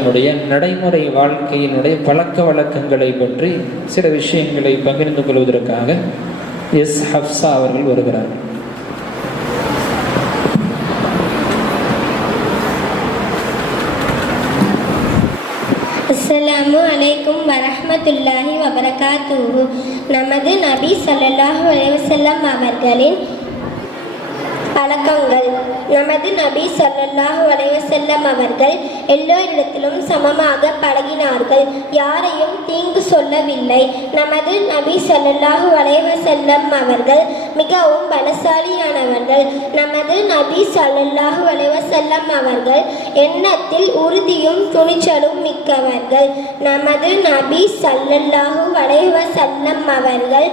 நம்முடைய நடைமுறை வாழ்க்கையினுடைய பழக்க வழக்கங்களை பற்றி சில விஷயங்களை பகிர்ந்து கொள்வதற்காக எஸ் ஹப்சா அவர்கள் வருகிறார். அஸ்ஸலாமு அலைக்கும் வரஹ்மத்துல்லாஹி வபரகாத்துஹு. நமது நபி ஸல்லல்லாஹு அலைவசல்லம் அவர்களின் பழக்கங்கள் நமது நபி ஸல்லல்லாஹு அலைஹி செல்லம் அவர்கள் எல்லோரிடத்திலும் சமமாக பழகினார்கள். யாரையும் தீங்கு சொல்லவில்லை. நமது நபி ஸல்லல்லாஹு அலைஹி வஸல்லம் அவர்கள் மிகவும் பலசாலியானவர்கள். நமது நபி சல்லல்லாஹு அலைஹி வஸல்லம் அவர்கள் எண்ணத்தில் உறுதியும் துணிச்சலும் மிக்கவர்கள். நமது நபி சல்லல்லாஹு அலைஹி செல்லம் அவர்கள்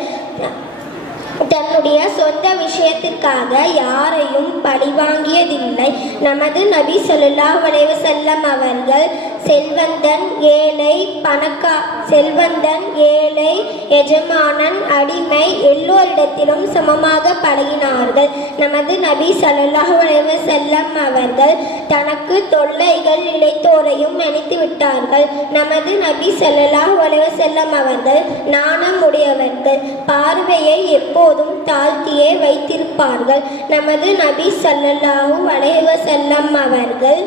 தன்னுடைய சொந்த விஷயத்திற்காக யாரையும் பழிவாங்கியதில்லை. நமது நபி சொல்லா வளைவு செல்லம் அவர்கள் செல்வந்தன் ஏழை பணக்கா செல்வந்தன் ஏழை எஜமானன் அடிமை எல்லோரிடத்திலும் சமமாக பழகினார்கள். நமது நபி ஸல்லல்லாஹு வளைவு செல்லம் அவர்கள் தனக்கு தொல்லைகள் இழைத்தோரையும் நினைத்து விட்டார்கள். நமது நபி ஸல்லல்லாஹு வளைவு செல்லம் அவர்கள் நாணம் உடையவர்கள். பார்வையை எப்போதும் தாழ்த்தியே வைத்திருப்பார்கள். நமது நபி சல்லல்லாஹூ வளைவ செல்லம் அவர்கள்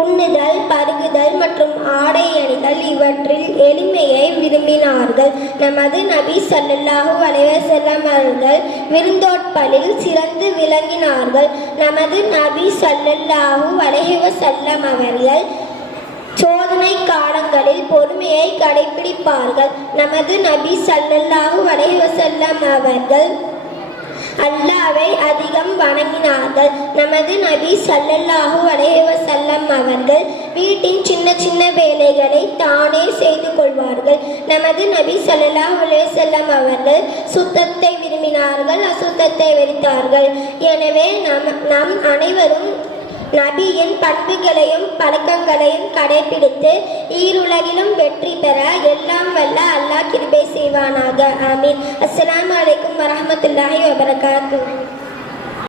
உண்ணுதல் பருகுதல் மற்றும் ஆடை அணிதல் இவற்றில் எளிமையை விரும்பினார்கள். நமது நபி சல்லல்லாஹு அலைவசல்லம் அவர்கள் விருந்தோட்பலில் சிறந்து விளங்கினார்கள். நமது நபி சல்லல்லாஹு அலைவசல்லம் அவர்கள் சோதனை காலங்களில் பொறுமையை கடைபிடிப்பார்கள் நமது நபி சல்லல்லாஹு வலைவசல்லம் அவர்கள் அல்லாவை அதிகம் வணங்கினார்கள். நமது நபி சல்லல்லாஹு அலைஹி அவர்கள் வீட்டின் சின்ன சின்ன வேலைகளை தானே செய்து கொள்வார்கள். நமது நபி சல்லல்லாஹு அலைஹி அவர்கள் சுத்தத்தை விரும்பினார்கள் அசுத்தத்தை வெறுத்தார்கள். எனவே நம் நம் அனைவரும் நபியின் பண்புகளையும் பழக்கங்களையும் கடைபிடித்து ஈருலகிலும் வெற்றி பெற எல்லாம் வல்ல அல்லாஹ் கிருபை செய்வானாக. ஆமீன். அஸ்லாம் அலைக்கும் வரமத்துல்லாஹி வபரகாத்து.